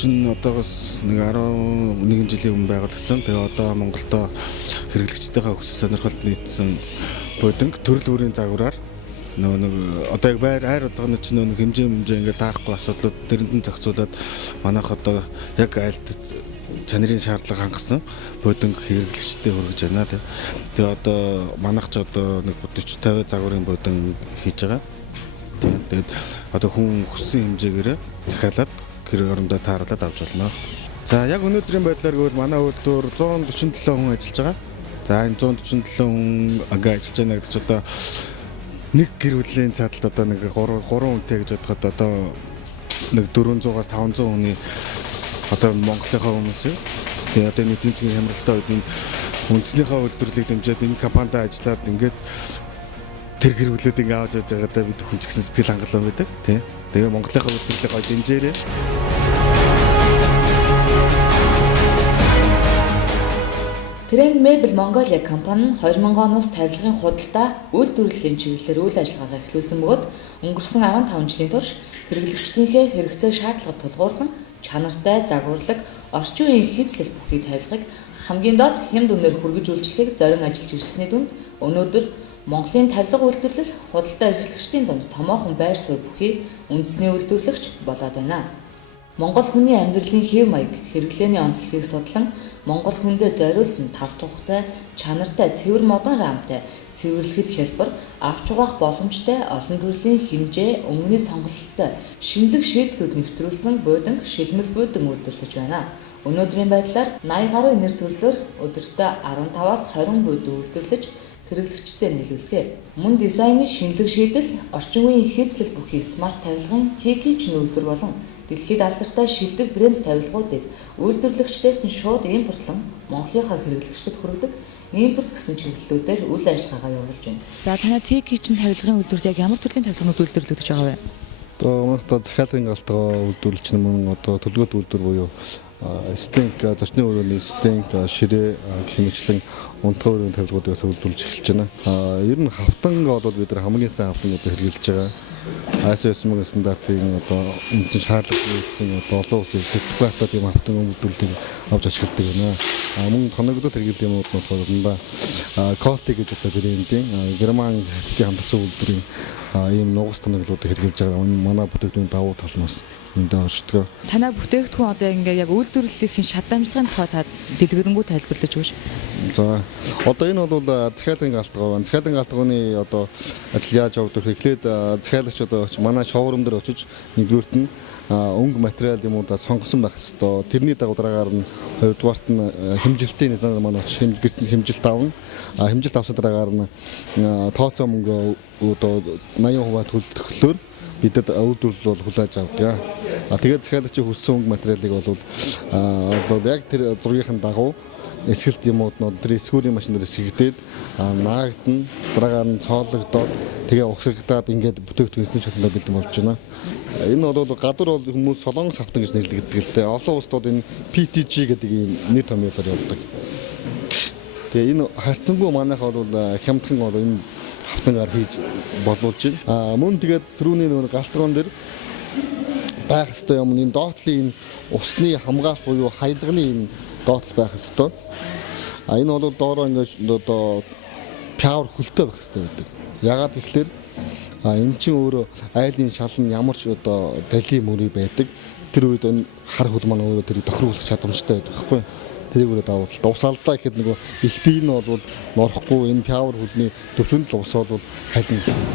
чинь одоогоос нэг 11 жилийн өмнө байгуулагдсан. Тэгээ одоо Монголдо хэрэглэгчдийнхээ хүсэл сонирхолд нийцсэн бодинг төрөл бүрийн загвараар нэг одоо яг байр болгоно чинь нэг хэмжээ ингээд таарахгүй асуудлууд тэрэнд нь зохицуулаад манайх одоо яг айлт чанарын шаардлага хангасан бодинг хэрэглэгчдэд хүргэж байна. Тэгээ одоо манайх ч одоо нэг 40-50 загварын бодин хийж байгаа. Тэгээд одоо хүн хүссэн хэмжээгээр захиалаад гэр орондоо тааруулаад авч болно. За яг өнөөдрийн байдлаар гэвэл манай үйлдвэр 147 хүн ажиллаж байгаа. За энэ 147 хүн ингээ ажиллаж байна гэдэг чинь одоо нэг гэр бүлийн цааталд одоо нэг 3 хүнтэй гэж бодоход одоо нэг 400-аас 500 хүний одоо Монголынхаа хүмүүс. Тэгээ одоо нийтийн засгийн хямралтай үед энэ үндэснийхээ үйлдвэрлэлийг дэмжиж энэ компанид ажиллаад ингээд тэр гэр бүлүүдийг авч явж байгаадаа бид хүн ч гэсэн сэтгэл хангалуун байдаг тий. Тэгээ Монголынхаа үйлдвэрлэлийг гоё дэмжээрэй. Trend Mebel Mongolia компани нь 2000 оноос тавилгын худалдаа үйлдвэрлэлийн чиглэлээр үйл ажиллагаагаа эхлүүлсэн бөгөөд өнгөрсөн 15 жилийн турш хэрэглэгчдийнхээ хэрэгцээ шаардлагад тулгуурлан чанартай загварлаг орчин үеийн хийцлэл бүхий тавилгыг хамгийн доод хямд үнээр хүргэж үйлчлэхийг зорин ажиллаж ирсний дүнд өнөөдөр Монголын тавилга үйлдвэрлэл худалдаа эрхлэгчдийн дунд томоохон байр суурь бүхий үндэсний үйлдвэрлэгч болоод байна. Монгол хүний амьдралын хэв маяг хэрэглээний онцлогийг судлан Монгол хүндээ зориулсан тав тухтай, чанартай, цэвэр модон рамтай, цэвэрлэхэд хялбар, авч угаах боломжтой олон төрлийн хэмжээ, өмнөний сонголттой шинэлэг шийдлүүд нэвтрүүлсэн будинг шилмэл будин үйлдвэрлэж байна. Өнөөдрийн байдлаар 80 гаруй нэр төрлөөр өдөртөө 15-аас 20 будин үйлдвэрлэж хэрэглэгчдэд нийлүүлдэг. Мөн дизайны шинэлэг шийдэл, орчин үеийн хийцлэл бүхий смарт тавилгын TK-ч нүүлдвэр болон дэлхийд алдартай шилдэг брэнд тавилгуудыг үйлдвэрлэгчдээс нь шууд импортлон Монголынхаа хэрэглэгчдэд хүргэдэг импорт гэсэн чиглэлүүдээр үйл ажиллагаагаа явуулж байна. За танай TK-чин тавилгын үйлдвэрт яг ямар төрлийн тавилганууд үйлдвэрлэгдэж байгаа вэ? Одоо захиалгын галтгоо үйлдвэрлэгч мөн одоо төлгөөт үйлдвэр буюу стенк, зочны өрөөний стенк, ширээ гэх мэтлэн унтгай өрөөний тавилгуудыг үйлдвэрлэж эхэлж байна. Ер нь хавтан бол бид нар хамгийн сайн хавтан хэрэглэж байгаа. ISO 9000 стандартын одоо үндсэн шаардлагыг үйлдсэн олон улсын сертификаттай тийм хавтан үйлдвэрлэлийг авч ашигладаг байна. Мөн тоногдод хэрэглэх юмуд нь болохоор Коти гэж одоо брендийн Герман хэтийн хамтсан үйлдвэрийн ийм нугас тоноглуудыг хэрэглэж байгаа. Манай бүтээгдэхүүн давуу тал нь бас эндээ оршдог. Танай бүтээгдэхүүн одоо ингээ яг үйлдвэрлэлийн шат амжилгын тухай та дэлгэрэнгүй тайлбарлаж өгөөш. За одоо энэ бол захиалгын галтгоо. Захиалгын галтгооны одоо ажил яаж явагдах вэ? Эхлээд захиалагч одоо манай шоурум дээр очиж нэгдүгээрт нь өнгө материал юмудаа сонгосон байх ёстой. Тэрний дагуу дараагаар нь хоёрдугаарт нь хэмжилтийн низам маань очиж хэмжилт авна. Хэмжилт авсан дараагаар нь тооцоо мөнгө одоо 80% төлөлтөхлөөр бидэд үйлдвэрлэл бол хүлээж авдаг. Тэгээд захиалагчийн хүссэн өнгө материалыг бол яг тэр зургийнхын дагуу эсгэлт юмуд нь тэр эсгүүрийн машинаар эсгэгдээд наагдана, дараагаар нь цоологдоод тэгээ ухсагдаад ингээд бүтээгдэхүүн эзэн шатндаа бэлдэн болж байна. Энэ бол гадуур бол хүмүүс солонгос хавтан гэж нэрлэгддэг л дээ. Олон улсууд энэ PTG гэдэг ийм нийт томьёолоор явдаг. Тэгээ энэ харьцангуй манайх бол хямдхан бол энэ хавтангаар хийж болуулж байна. Мөн тэгээд түрүүний нэг галтгоон дээр байх ёстой юм энэ доотлын усны хамгаалалт буюу хаялганы энэ доотл байх ёстой. Энэ бол доороо ингээд одоо пауэр хөлтэй байх ёстой гэдэг. Ягаад гэвэл энэ чинь өөрөө айлын шалан ямар ч одоо далийн мөрий байдаг. Тэр үед энэ хар хөл маань өөрөө тэрийг тохируулах чадамжтай байдаг байхгүй. Тэрийг өөрөө давуу тал. Ус алдаа гэхэд нөгөө их бий нь бол норохгүй энэ пауэр хөлний төвшөнд л ус бол хайлна гэсэн.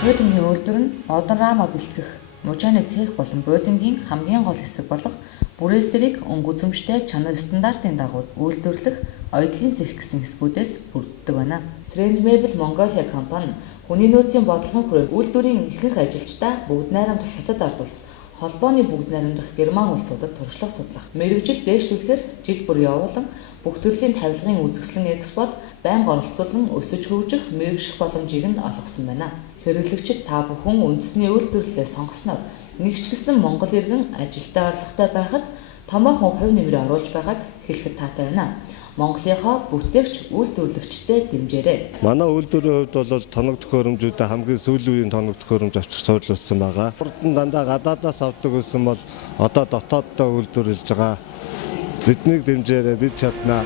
Будингийн үйлдвэр нь одон рама бэлтгэх, мужааны цех болон будингийн хамгийн гол хэсэг болох бүрээстрийг өнгө үзэмжтэй чанар стандартын дагуу үйлдвэрлэх оёдлын цех гэсэн хэсгүүдээс бүрддэг байна. Trend Mebel Mongolia компани хүний нөөцийн бодлогын хүрээнд үйлдвэрийн ихэнх ажилчдаа бүгд найрамдах хятад ард улс, холбооны бүгд найрамдах Герман улсуудад туршлага судлах, мэргэжил дээшлүүлэхээр жил бүр явуулан бүх төрлийн тавилгын үзэсгэлэн экспорт байнга оролцуулан өсөж хөгжих мэргэжих боломжийг нь олгосон байна. Хэрэглэгчид та бүхэн үндэсний үйлдвэрлэлээ сонгосноор нэг ч гэсэн Монгол иргэн ажилдаа орлоготой байхад томоохон хувь нэмрээ оруулж байгааг хэлэхэд таатай байна. Монголынхоо бүтээгч үйлдвэрлэгчтэй дэмжээрэй. Манай үйлдвэрийн хувьд бол тоног төхөөрөмжүүдээ хамгийн сүүлийн үеийн тоног төхөөрөмж авчих суурилсан байгаа. Урд нь дандаа гадаадаас авдаг гэсэн бол одоо дотооддоо үйлдвэрлэж байгаа. Биднийг дэмжээрэй, бид чаднаа.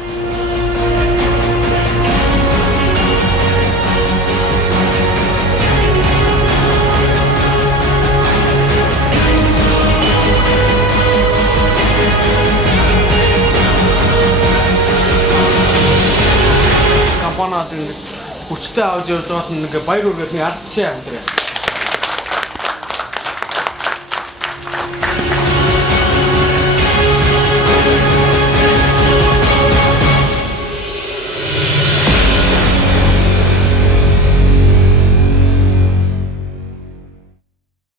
компаниуд ингэж хүчтэй авч явж байгаа нь ингээ баяр үргэлжлэх ард жишээ амтраа.